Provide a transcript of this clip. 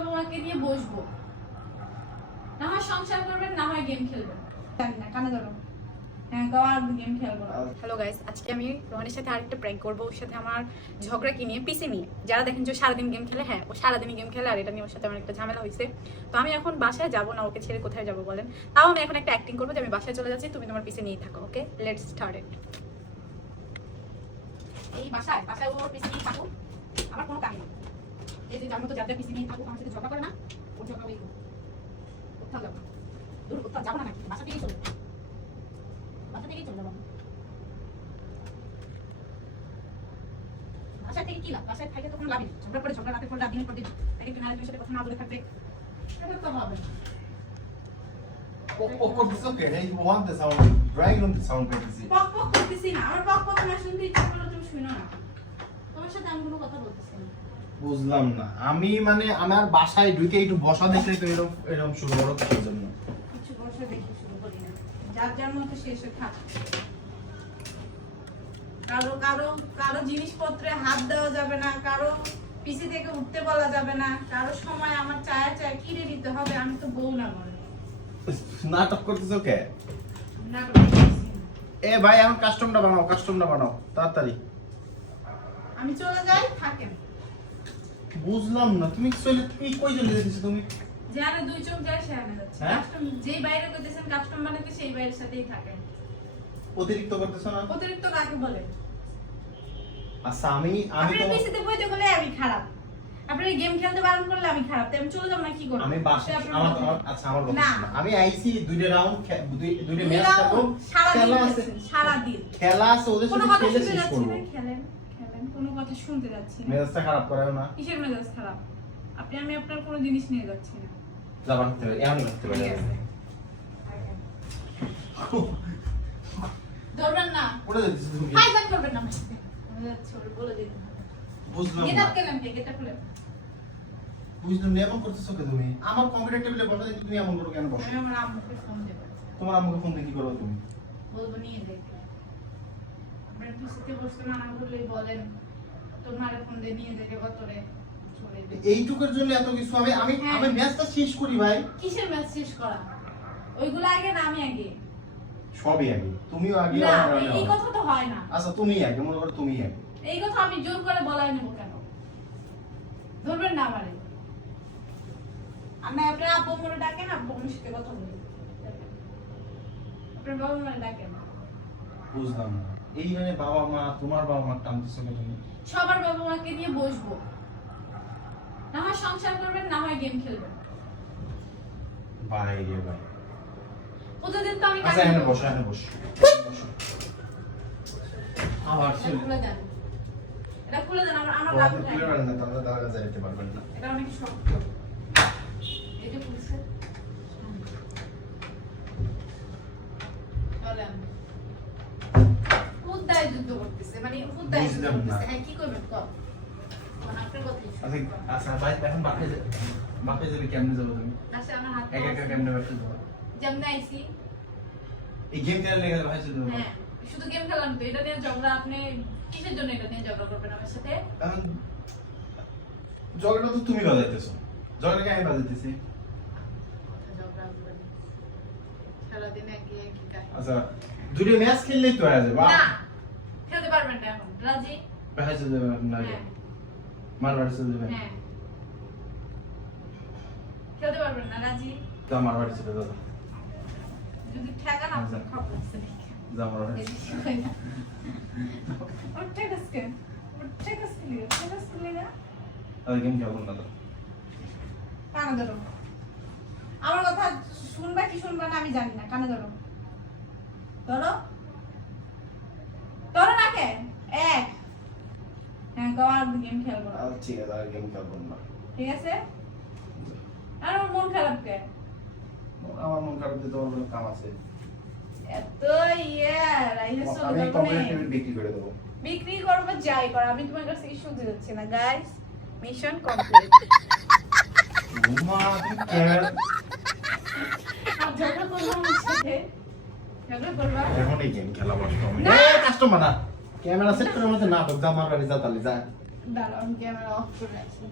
বাবা মাকে নিয়ে বসবো, না হয় সংসার করবেন, না হয় গেম খেলবেন। জানি না, কানে ধরো। হ্যাঁ, আর গেম খেলবো। হ্যালো গাইস, আজকে আমি রোহানের সাথে আরেকটা প্র্যাঙ্ক করবো। ওর সাথে আমার ঝগড়া কি নিয়ে, পিসি নিয়ে। যারা দেখেন যে সারাদিন গেম খেলে, হ্যাঁ ও সারাদিনই গেম খেলে, আর এটা নিয়ে ওর সাথে আমার একটা ঝামেলা হয়েছে। তো আমি এখন বাসায় যাবো না, ওকে ছেড়ে কোথায় যাবো বলেন? তাও আমি এখন একটা অ্যাক্টিং করবো যে আমি বাসায় চলে যাচ্ছি, তুমি তোমার পিসি নিয়েই থাকো। ওকে, লেটস স্টার্ট ইট। এই বাসায় ওর পিসি নিয়ে থাকো, আমার কোনো কাহিনী। এই যে যার মতো যাদের পিসি নিয়ে থাকুক, আমার সাথে ঝগড়া করে না, ওর ঝগড়া ওই কোথাও যাবো না, দূর কোথাও যাবো না, নাকি বাসা থেকেই চলে যাবো, বাসা থেকেই চলে যাবো। বাসায় থেকে কি লাভ? বাসায় থাকে তো কোনো লাভই নেই। ঝগড়া করে ঝগড়া, রাতের পর রাত, দিনের পর দিন তাকে একটু নারীদের সাথে কথা না বলে থাকবে, সেটা তো হবে না। It's okay. Hey, you want the sound? Drag on the sound fantasy. পক পক করতেছি না, আমার পক পক তোমার শুনতে ইচ্ছা করলো, তুমি শুনো না। তোমার সাথে আমি কোনো কথা বলতেছি না। বুঝলাম না, আমি মানে আমার বাসায় ঢুকে একটু বসা দেখলে তো এরকম শুরু করো কিসের জন্য? কিছু বছর দেখে শুরু করি না, যার যার মতো শেষে থাক। কারো কারো কারো জিনিসপত্রে হাত দেওয়া যাবে না, কারো পিসি থেকে উঠতে বলা যাবে না, কারো সময় আমার চায়া কিনে দিতে হবে। আমি তো বউ না মনে নাটক করতেছো কে? না করতেছি না। এ ভাই, আমার কাস্টমটা বানাও তাড়াতাড়ি। আমি চলে যাই, থাকেন। বুঝলাম না, তুমি কই চলে যেতেছো তুমি? যারা দুই চোখ যায় সে আনে যাচ্ছে। হ্যাঁ? কাস্টম যেই বাইরে করতেছেন কাস্টম বানাতে, সেই বাইরের সাথেই থাকেন। অতিরিক্ত করতেছো না? অতিরিক্ত কাকে বলে? আচ্ছা, আমি আপনি তো পিসিতে বইতে গেলে আমি খারাপ, আপনি গেম খেলতে বারণ করলে আমি খারাপ, তাই আমি চলে যাব না, কি করব? আমি বাসায় আমার আচ্ছা আমার কথা না। শোনো। আমি আইছি দুইটা রাউন্ড দুইটা ম্যাচ মিলাও, খেলবো। সারাদিন খেলা আছে, খেলছেন, সারাদিন। খেলা আছে, ওদের কোনো সাথে কথা খেলে শুনতে শেষ যাচ্ছি করবো। না, খেলেন খেলেন, কোনো কথা শুনতে যাচ্ছি না। মেজাজটা খারাপ করাও না। কিসের মেজাজ খারাপ? আমি আপনার কোনো জিনিস নিয়ে যাচ্ছি না। যাবার করতে পারে, এমনই করতে পারে। ঠিক আছে। ধরবেন না, কোথায় যাচ্ছিস তুমি? ফাইজান করবেন না আমার সাথে। আমি যাচ্ছি, ওরে বলে দিন। বুঝলাম গেটআপ না, কেলেন কে? গেটআপ খুলে। বুঝলাম না, এমন করতেছো কে তুমি? আমার কম্পিউটার টেবিলে বসে দেখি তুমি এমন করো কেন? বসো। আমি আমার আম্মুকে ফোন দেব, তোমার আম্মুকে ফোন দিয়ে কি করো তুমি? বলবো নিয়ে দেখে। আপনার পিসিতে বসতে মানা করলেই বলেন তোর মারে ফোন দিয়ে নিয়ে দেখে কতরে চলে যাবে। এইটুকুর জন্য এত কিছু? আমি আমি হ্যাঁ। আমি ম্যাচটা শেষ করি ভাই। কিসের ম্যাচ শেষ করা? ওইগুলো আগে না আমি আগে? সবই আগে, তুমিও আগে না, আমার আগে। এই কথা তো হয় না। আচ্ছা, তুমি আগে, মনে করো তুমি আগে। এই কথা আমি জোর করে বলাই নেব কেন? ধরবেন না আমারে। আমি আপনার আব্বু মনে ডাকেন, আব্বু আমার সাথে কথা বলি। আপনার বাবা মনে ডাকেন। বুঝলাম না, এইখানে বাবা মা, তোমার বাবা মা টানতেছো কেন তুমি? সবার বাবা মাকে নিয়ে বসবো, না হয় সংসার করবেন, না হয় গেম খেলবেন। ভাই রে ভাই। প্রতিদিন তো আমি আচ্ছা, এখানে বসো, এখানে বসো। আবার এটা খুলে দেন, এটা খুলে দেন, আমার খুলে লাগবে না। পারেন না, তাহলে তারা কাছে যেতে পারবেন না। এটা অনেক শক্ত। এই যে খুলছে। চলেন। মুদ্রায় যুদ্ধ করতেছে, মানে মুদ্রায় যুদ্ধ বুঝলাম না। করতেছে। হ্যাঁ, কি করবেন কর? আপনার কথাই শুনুন। আচ্ছা আচ্ছা ভাই, এখন বাপে যাবে কেমনে যাবো তুমি? আচ্ছা, আমার হাত একা একা কেমনে বাপে যাবো? যেমন আইছি। এই গেম খেলার লেগে বাপে যাবো? হ্যাঁ, শুধু গেম খেলাম তো, এটা নিয়ে ঝগড়া। আপনি কিসের জন্য এটা নিয়ে ঝগড়া করবেন আমার সাথে? এখন ঝগড়া তো তুমি বাজাইতেছো, ঝগড়াকে আমি বাজাইতেছি। ঝগড়া করবেন। সারাদিন একই একই কাহিনী। আচ্ছা, দুটো ম্যাচ খেললেই তো হয়ে যাবে। না, খেলতে পারবেন না এখন। রাজি? বাপে চলে যাবে না? হ্যাঁ। মার বাড়ি চলে যাবে? হ্যাঁ। খেলতে পারবেন না? রাজি? যা মার বাড়ি চলে যাবে। যদি ঠেকান আপনার খারাপ লাগছে নাকি? যা মার বাড়ি। ওর ঠেকাসকে, ওর ঠেকাসকে লিগা। আর গেম খেলবো না তো। কানে ধরো। আমার কথা শুনবা কি শুনবা না আমি জানি না, কানে ধরো। ধরো। ধরো না কে? এক। হ্যাঁ, আর গেম খেলবো না। ঠিক আছে, আর গেম খেলবো না। ঠিক আছে? আর ওর মন খারাপ কে? আমার মন খারাপ দিতে আমার কাম আছে। এত রাইসে চলে আমি যাবো কম্পিউটার নে। টেবিল বিক্রি করে দেবো। বিক্রি করবো যাই কর, আমি তোমার কাছ থেকে শুনতে যাচ্ছি না। Guys, mission complete. ঘুমা, তুই কেন? আর ঝগড়া করবো আমার সাথে? ঝগড়া করবা? এখন এই গেম খেলা বসতো আমি। না। কাস্টমার না, ক্যামেরা সেট করে মধ্যে না তো, যা মার বাড়ি যা, তাহলে যা। দাঁড়াও, আমি ক্যামেরা অফ করে রাখছি।